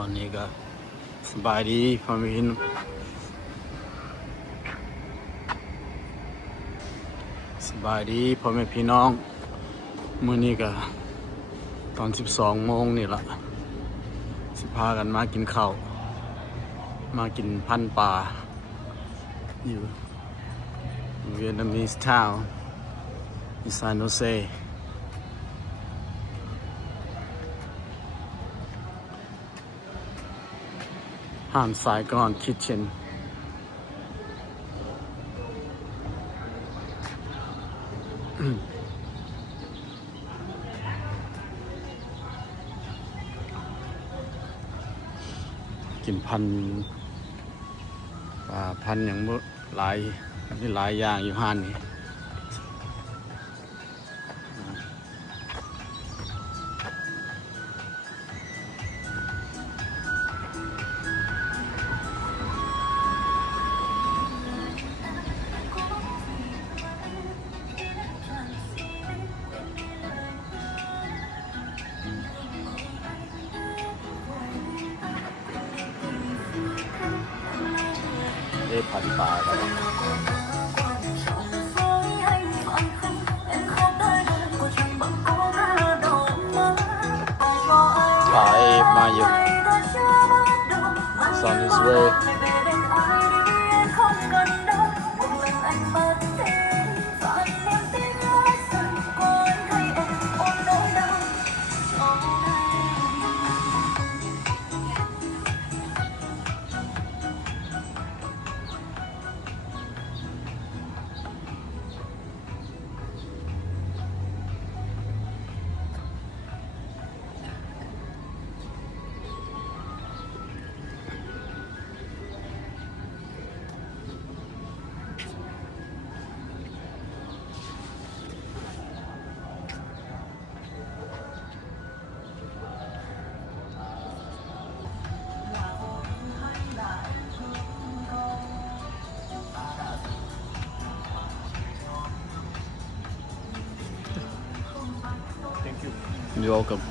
อนนี้ก็สบายดีพ่อแม่พี่น้องสบายดีพ่อแม่พี่น้องมื้อนี้ก็ตอน12 โมงนี่ละสิพากันมากินข้าวมากินพันปลาอยู่เวียดนามิสทาวน์อิซานโนเซห้านสายก่อนคิทเช่นกินพันอย่างหลายมีหลายอย่างอยู่ห้านนี้พันปลากันขายมาอยู่ on his way You're welcome.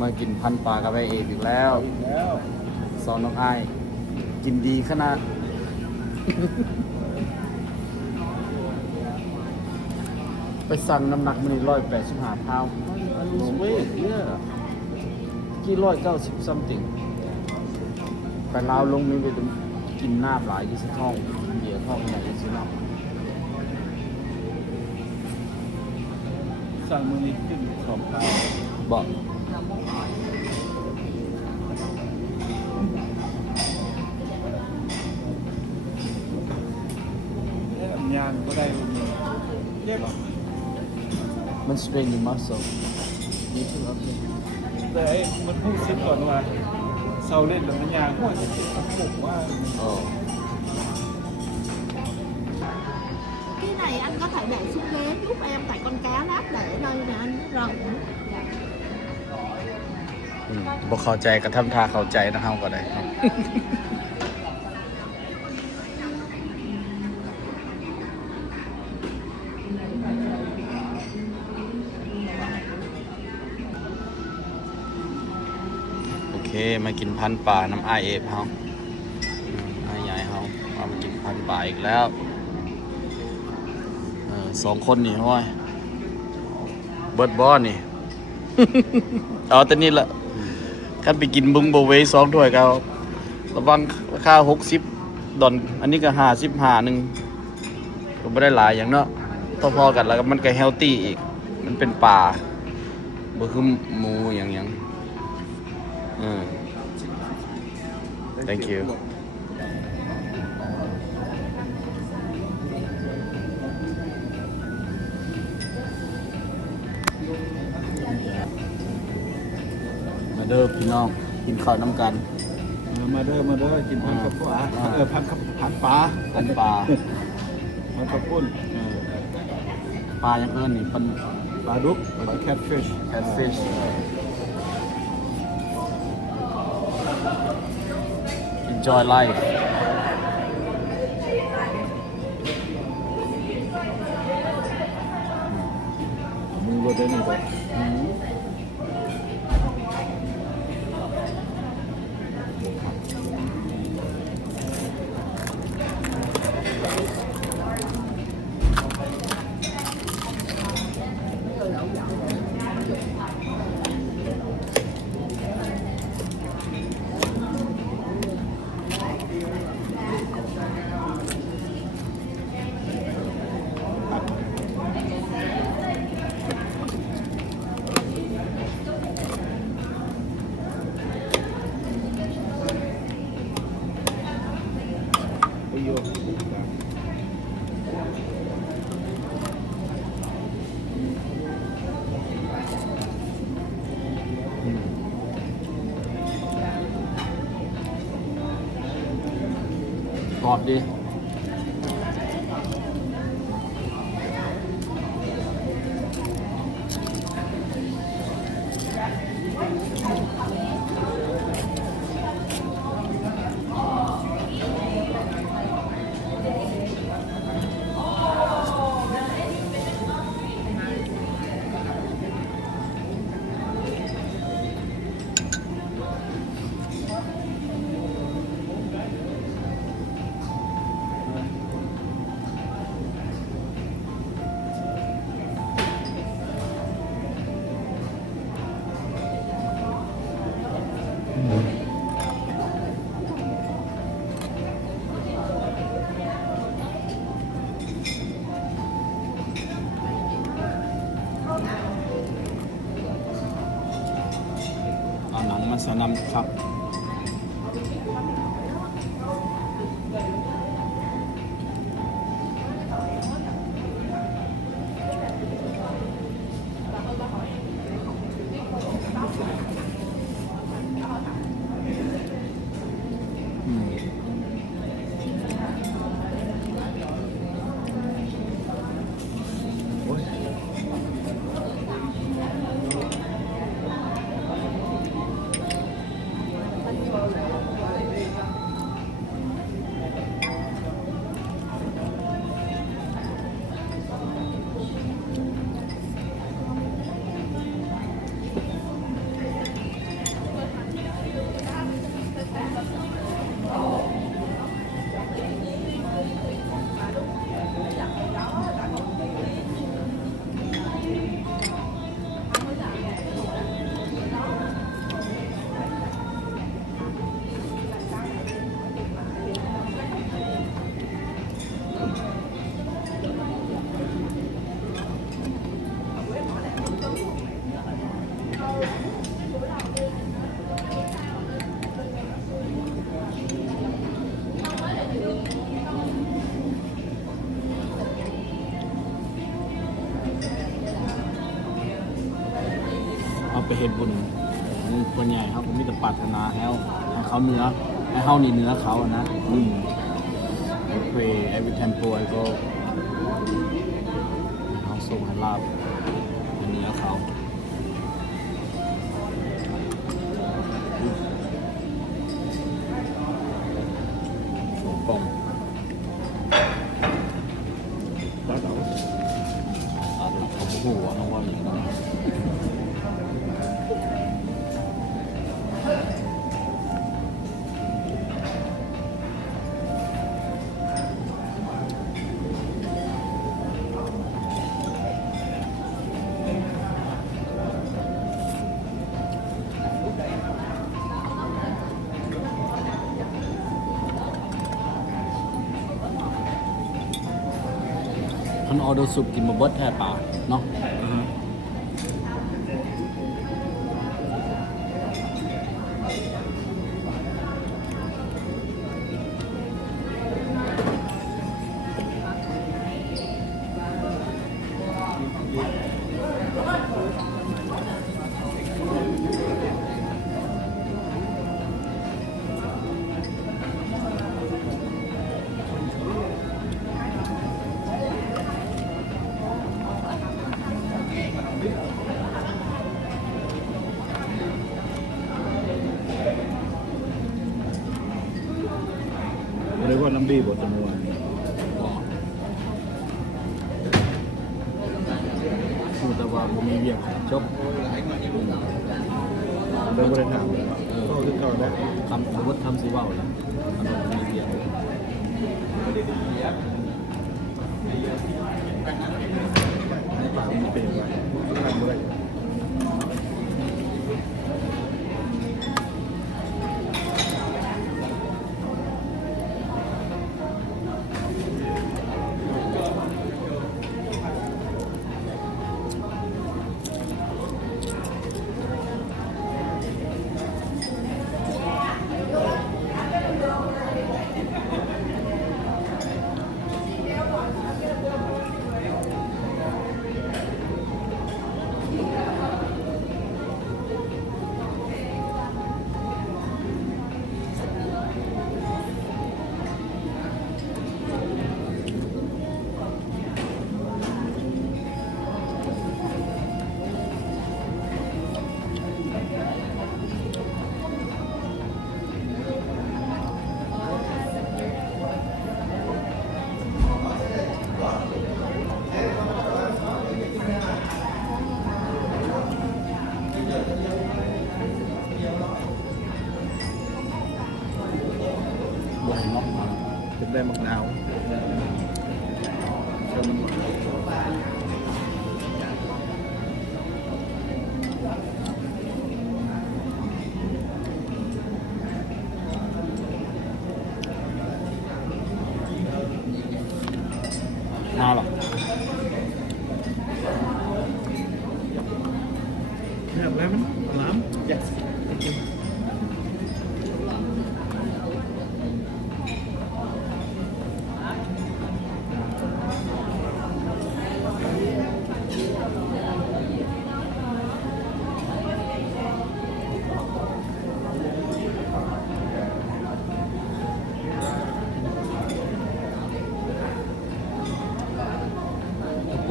มากินพันปลากาแฟเอกอีกแล้วซอนน้องไอกินดีขนาด ไปสั่งน้ำหนักมัน185 pound เว้ยเนี่ยกี่190 something ไปลาวลงมีไปกินน้ำหลายยี่สิบท้องเหยียท้องใหญ่ยี่สิบน้ำสั่งมือนี้ขึ้น2 เท่าบอกยานก็ได้เย็บมัน strain your muscle นี่คือครับแต่มันพูดซิดก่อนว่าเซาเล่นแล้วมันยางหัวจะติดตะปุกว่าcái này anh có thể để xuống ghế giúp em tại con cá lát để đây nè anh rộng บอกเข้าใจกระทำท่าเข้าใจนะเฮาก็ได้ครับ โอเคมากินพันป่าน้ำไอเอฟเฮาไอใหญ่เฮามากินพันป่าอีกแล้ว2 คนนี่ห้อยเบิร์ดบอนี่ เอาแต่นี่ละคันไปกินบุ้งโบเว2 ถ้วยก็ระวังราคา60 ดอลอันนี้ก็55นึงก็ไม่ได้หลายอย่างเนาะพอๆกันแล้วก็มันก็เฮลตี้อีกมันเป็นป่าบ่คือหมูอย่างthank youมาเด้อพี่น้องกินข้าวน้ำกันมาเด้อกินพันกับปลาพันปลาพันปลา พันกับปุ้นปลาอย่างเอิ้นนี่เป็น ปลาดุกปลา catfish enjoy life โยกรอบดีเอาหนังมาสนำครับเอาไปเฮ็ดบุญคนใหญ่เขาก็มีแต่ปรารถนาแล้วให้เขาเนื้อให้เขานี่เนื้อเขาอะนะI pray every temple I go เขาส่งให้ลาบให้เนื้อเขากง บ้านเรา เขาพูดว่าเขาว่าอย่างนั้น คันออเดอร์ซุปกินมาเบิดแท้ป่าเนาะเรียกว่าน้ำบีบทจำนวน พูดแต่ว่าผมมีเวียกจบ เริ่มบริหารเลยเข้าที่เก่าแล้ว คำสมมติคำสีว่าวนะคำผมมีเวียก ในป่ามีเป็นไว้ทำอะไร อ เป็นได้มะนาวเชื่อมันมาหรอแบบนั้นมันล้ำ yes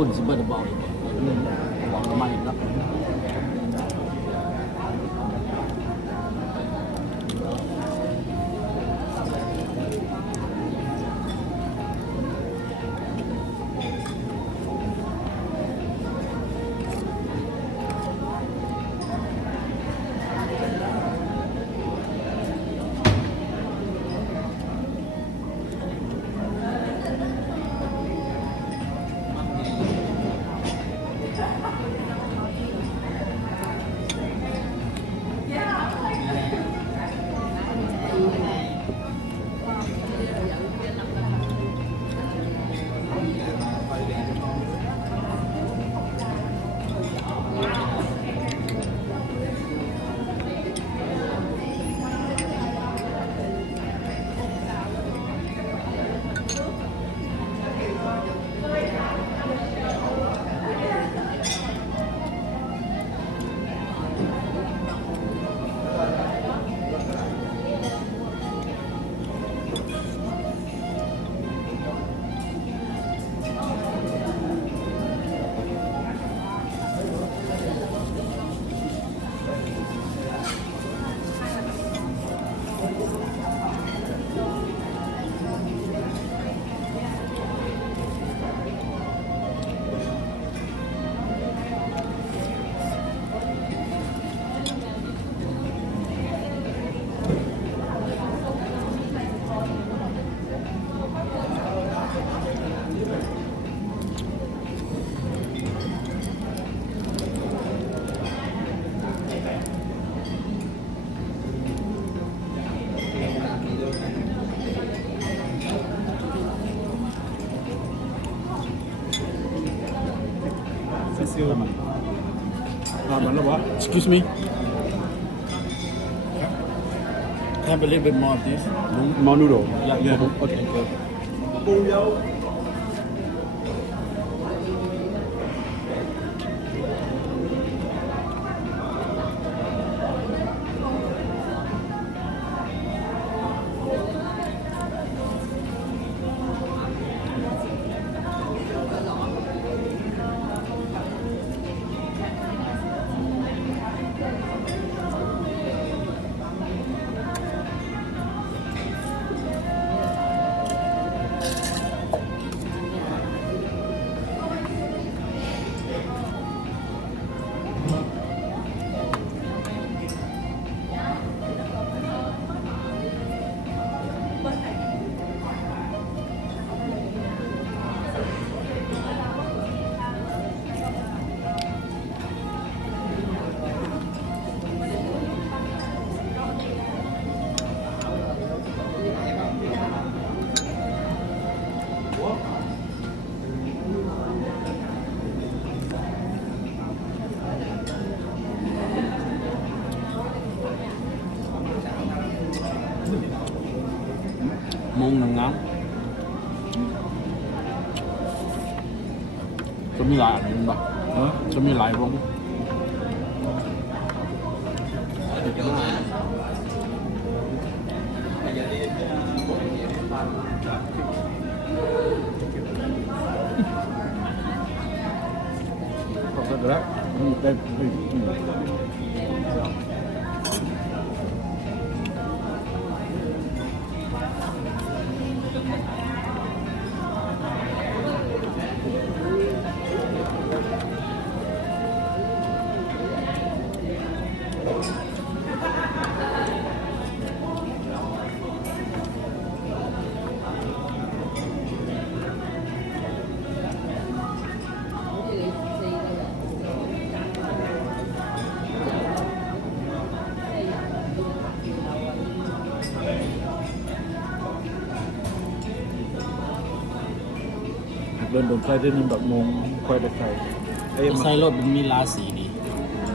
คุณสิเบิร์ดบอกอีกบอกทำไมครับซิลมันมันแล้ววะ Excuse me Have a little bit more of this more noodle Yeah Okay môn nằm ngắm Giống như lại không bà Giống như lại không Không được đó đây โดนใส่ได้นึงแบบงงค่อยได้ใส่ไอ้มา ใส่รถมันมีราศีดี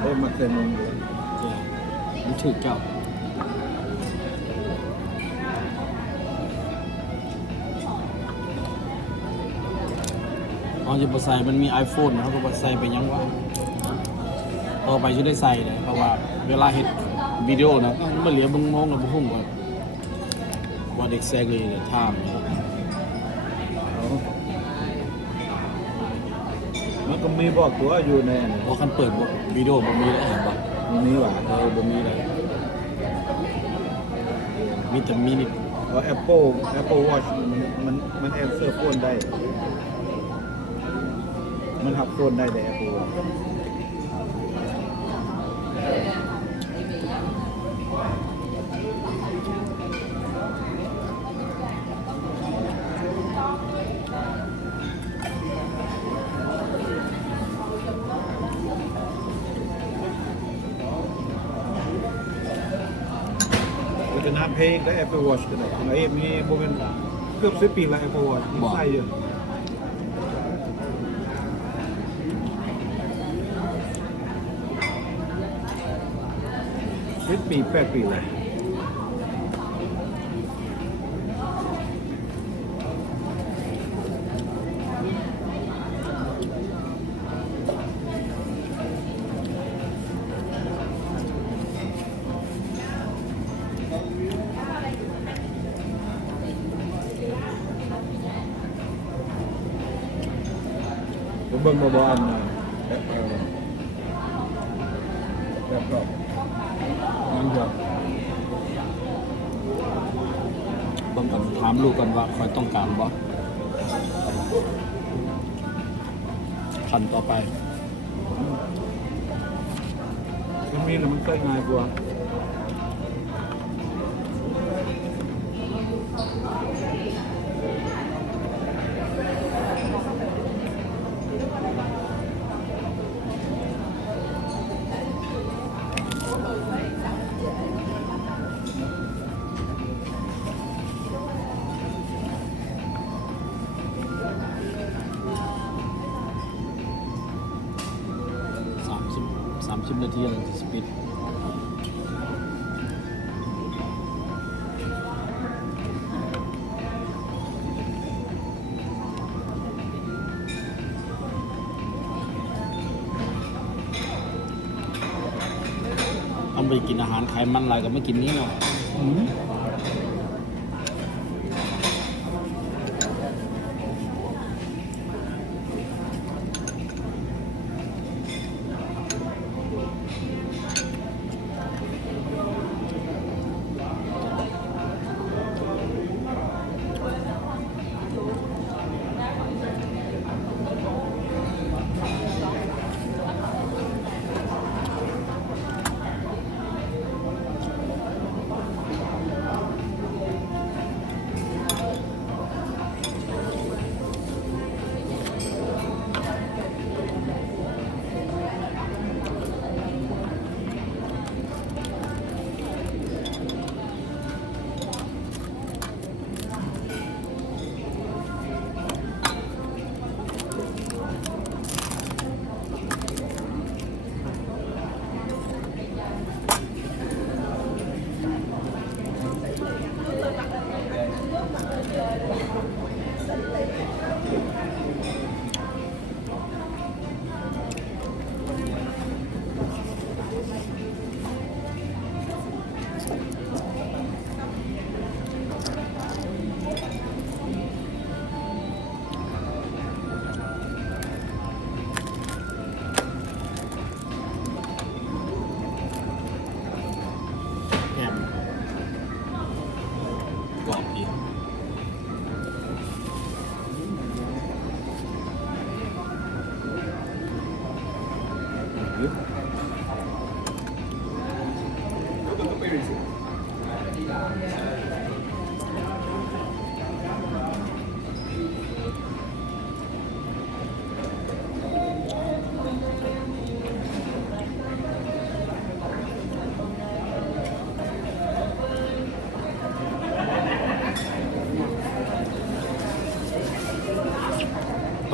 ไอ้มาใส่งง มันถือเจ้าเอาจะไปใส่มันมี iPhone นะเขาก็ไปใส่ไปยังวะต่อไปจะได้ใส่เลยเพราะว่าเวลาเห็นวิดีโอนะมันเหลียวบึงมองแล้วบุ้งว่าwhat exactly the time มันก็มีบอกตัวอยู่ในอันนี้ เพราะคันเปิดวิดีโอบ่มีแล้วเห็นปะ มันมีว่ะ บ่มีเลยมีแต่มินิ Apple Watch มันแอนเซอร์โฟนได้ มันหับโฟนได้ใน Apple Watch ก็จะนับเพลงและ Apple Watch กันเลยไอ้มีโมเมนต์เกือบ10 ปีแล้ว Apple Watch มันใส่เยอะ10 ปี8 ปีเลย ผมเบิ่งบ่อันแบบก็นั่นครับ บางกันถามลูกกันว่าคอยต้องการบ่ขั้นต่อไป มันมีแล้วมันใส่ง่ายกว่า 30นาทีอะไรสปีดเอาไปกินอาหารไขมันอะไรก็ไม่กินนี้เนาะ เ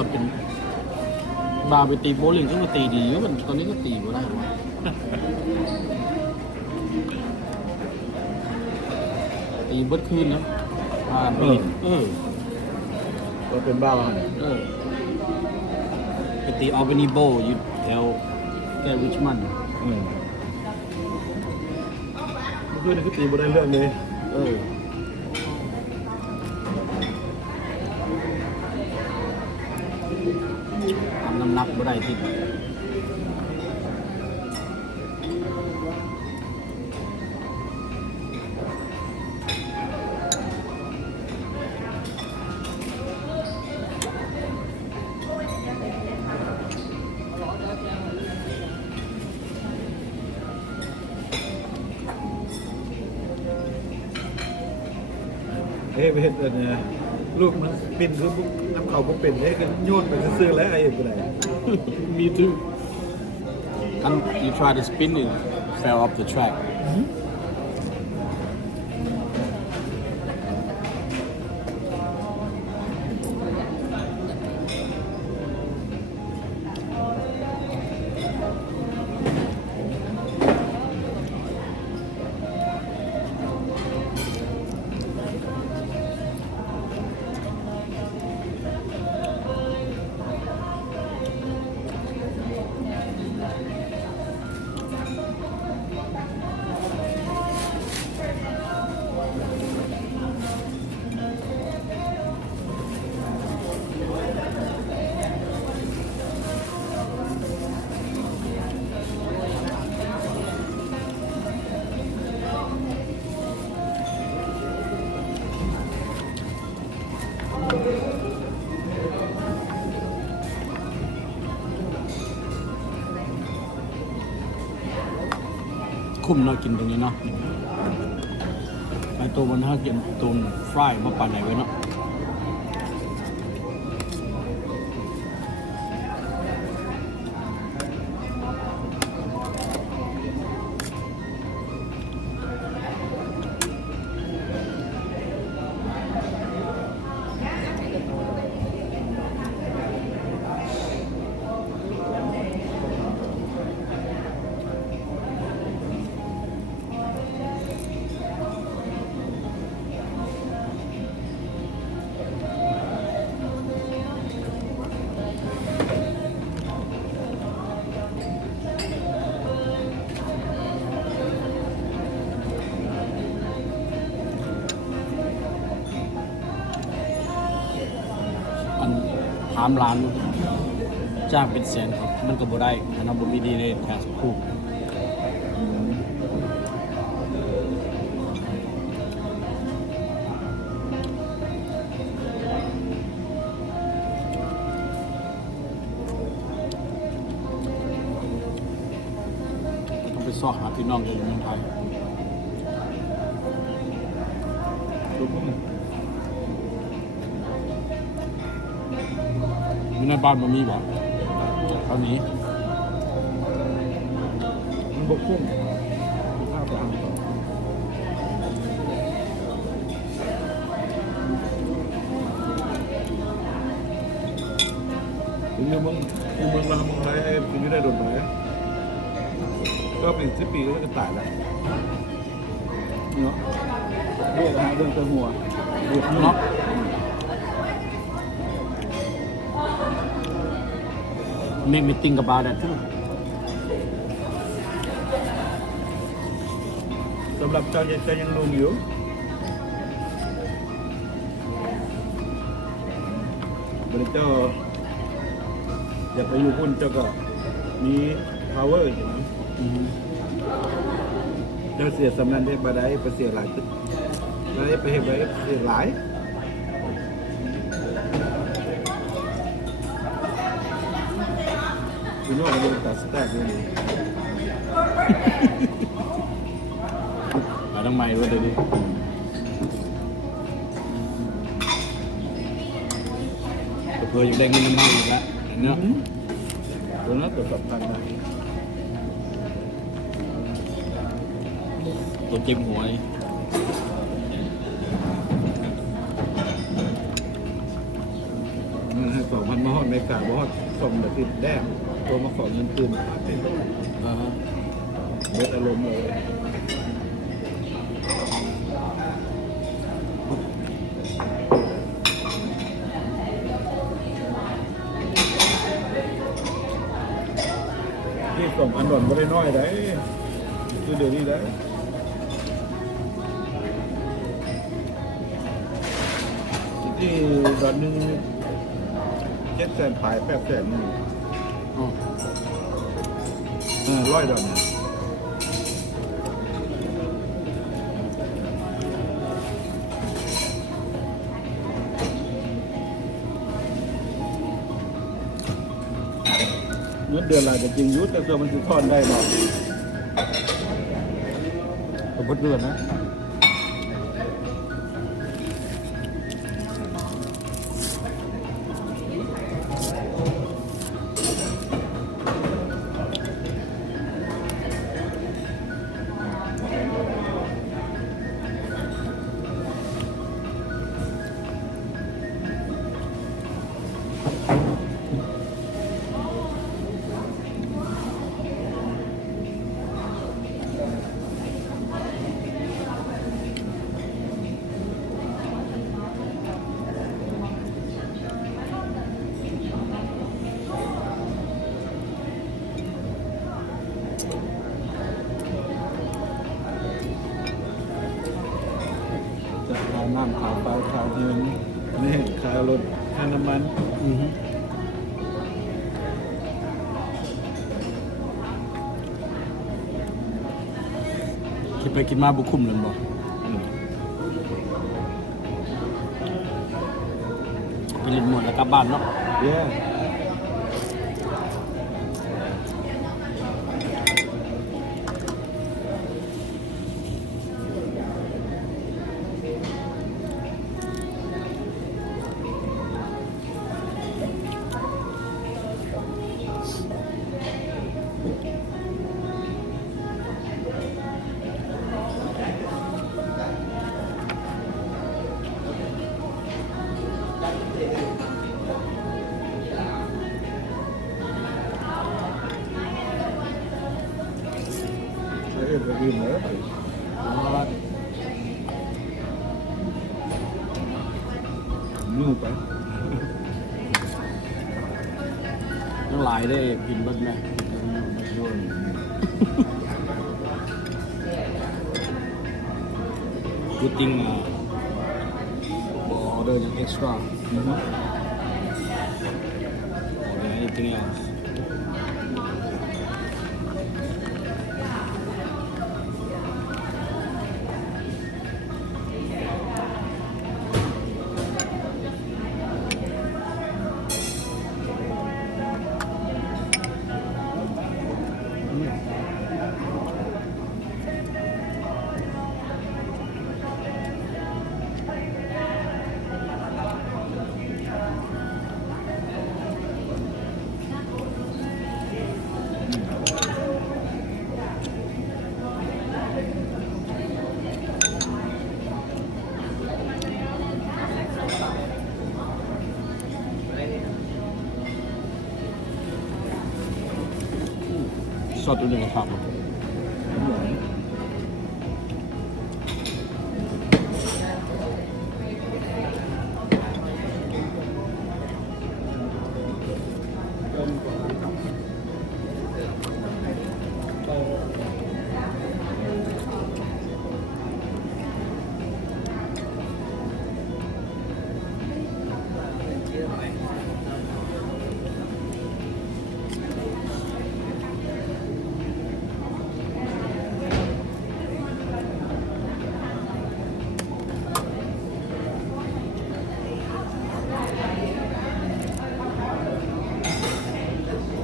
อนเป็นบาร์ไปตีโบว์ลิ่งก็มาตีดีอยู่มันตอนนี้ก็ตีบ่ได้วะตีเบิดคืนนะบาร์ไปเราเป็นบ้าบ้าง ไปตีออลเบนีโบอยู่แถวแกริชมันด์ เมื่อคืนนี่คือตีบได้เรื่องเลย ทำน้ำหนักบ่ได้ที่ไปเห็นเนี่ยลูกมันปิ่นคือน้ำเขาก็เป็นให้กันโยนไปซื้อแล้วไอ้ไปไหน Me too. And you try to spin it, fell off the track.คุ้มเนาะกินตรงนี้เนาะไอตัวมันถ้ากินตัวฟรายมาปั่นไหนไว้เนาะอันถามร้านจ้างเป็นแสนครับมันก็บ่ได้อันนั้นบ่มีดีเลยแค่สักครู่ต้องไปซอกหาพี่น้องอยู่ในเมืองไทย มีในบ้านมันมีแบบเท่านี้ มันบกพร่องข้าวปลาถึงเมืองลาวเมืองไรไอ้ถึงจะได้โดนไหมก็เป็น10 ปีแล้วก็ตายแล้วเนาะเรื่องเรื่องตัวหัวเนาะmake me think about that too สำหรับเจ้ายังลุงอยู่บริเจ้าอยากไปอยู่พุ่นเจ้าก็มี power อยู่นะเจ้าเสียสำนันได้บาได้ไปเสียหลายตึกได้ไปเห็นไว้เสียหลายคุณว่ามันตัดสแต็กเลยมาต้องใหม่ด้วยเดี๋ยวดิเพื่ออยู่ได้เงินน้ำมันอีกแล้วเนาะ ตัวนั้นตัวสำคัญนะ ตัวจิ้มหัวนี่ ให้2,000 มา อดอเมริกาบ่ฮอดส่งแบบติดแดงตัวมาขอเงินคืนเป็น อ่าฮะ เบิดอารมณ์เลยที่ส่งอันด่วนบ่ได้น้อยได้คือเดี๋ยวนี้ได้ที่ดอนหนึ่ง700,000 ปลาย800,000นี่ อ๋อ 100 ดอนเนี่ยเงินเดือนรายจะจริงยุทธแต่ตัวมันจะทอนได้เนาะสมมติเดือนนะจะขายน้ำขายปลาขายเงินนี่ขายรถค่าน้ำมัน อือฮึคิดไปคิดมาบุคุ้มเลยบอกไปเล่นหมดแล้วกลับบ้านเนาะ เย้ ใช้เอ็ดแบบอื่นเลยนุ่งไป ทั้งหลายได้กินเบิดไหม Good thing order an extra or anything else. Só tudo que eu falo.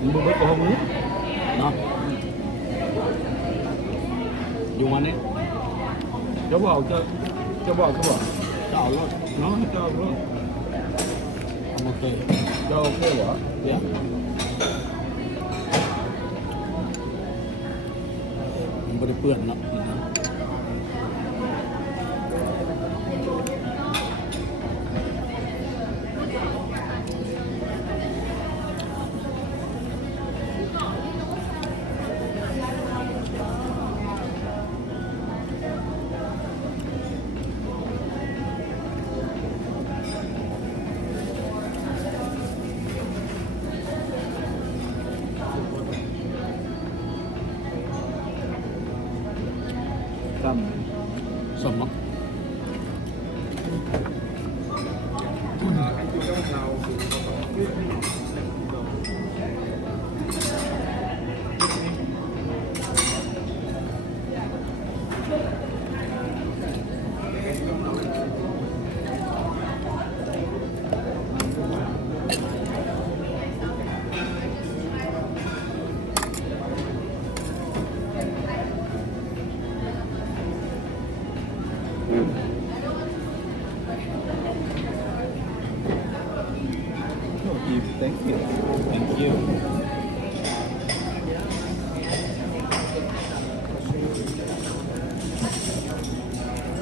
มึงบ่เบิดกับมึง เนาะอยู่วันนี้ จะบอกจะบอก จะเอารถ เนาะจะเอาเนาะ โอเค จะโอเคเหรอ เดี๋ยวมันไม่ได้เปื้อนเนาะ Thank you. thank you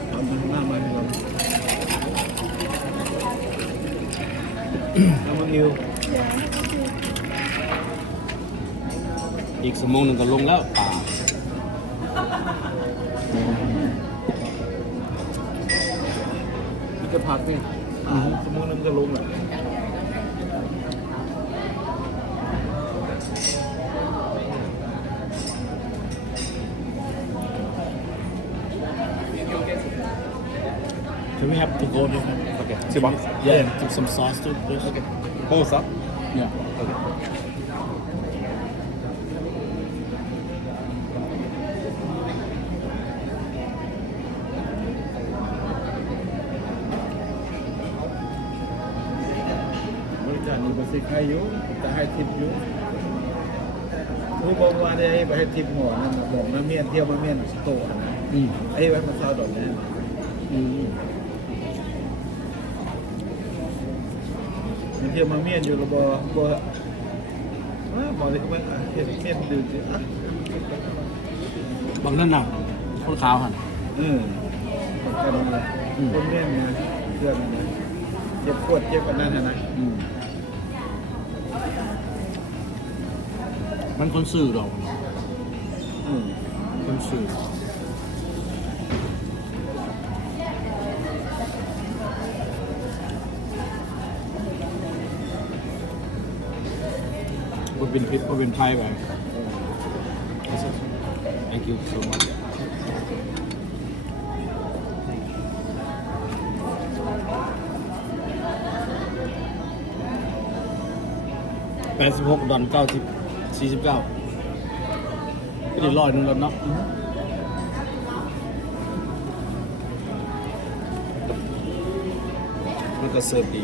เอาหน้ามาก่อนน้ำมันอิว อีกชั่วโมงหนึงก็ลงแล้วป่า ที่จะพักนี่สมมตินึงก็ลงแหละ Can we have to go there? Okay. See box? Yeah, take some sauce too, please. Okay. Pulse up. Yeah. Bữa giờ nhìn bác sĩ khai yếu, ta hai thịt yếu. Ui bông qua đây, bà hai thịt ngỏ nên là bỏng nó miên, theo nó miên tổ này. อืม Ấy bác mà sao đổ này. อืม Mình theo mà miên dù là bò bò thì không biết à, thiệt miên từ từ á. บางนั่นน่ะคนขาวหัน Ừ. Cái đó là con miên này, thường này. Chếp quật, chếp ở đây này. อืมมันคนสื่อหรอก Ừ. คนสื่อบ่เป็นพิษบ่เป็นภัยไป Thank you so much 86 ดอน 90 49ก็ได้100นึงแล้วเนาะ มันก็เสิร์ฟดี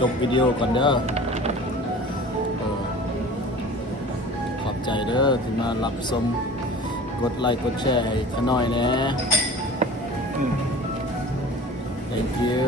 จบวิดีโอก่อนเด้อขอบใจเด้อที่มารับชมกดไลค์กดแชร์ให้ข้าน้อยแหนะ อืม thank you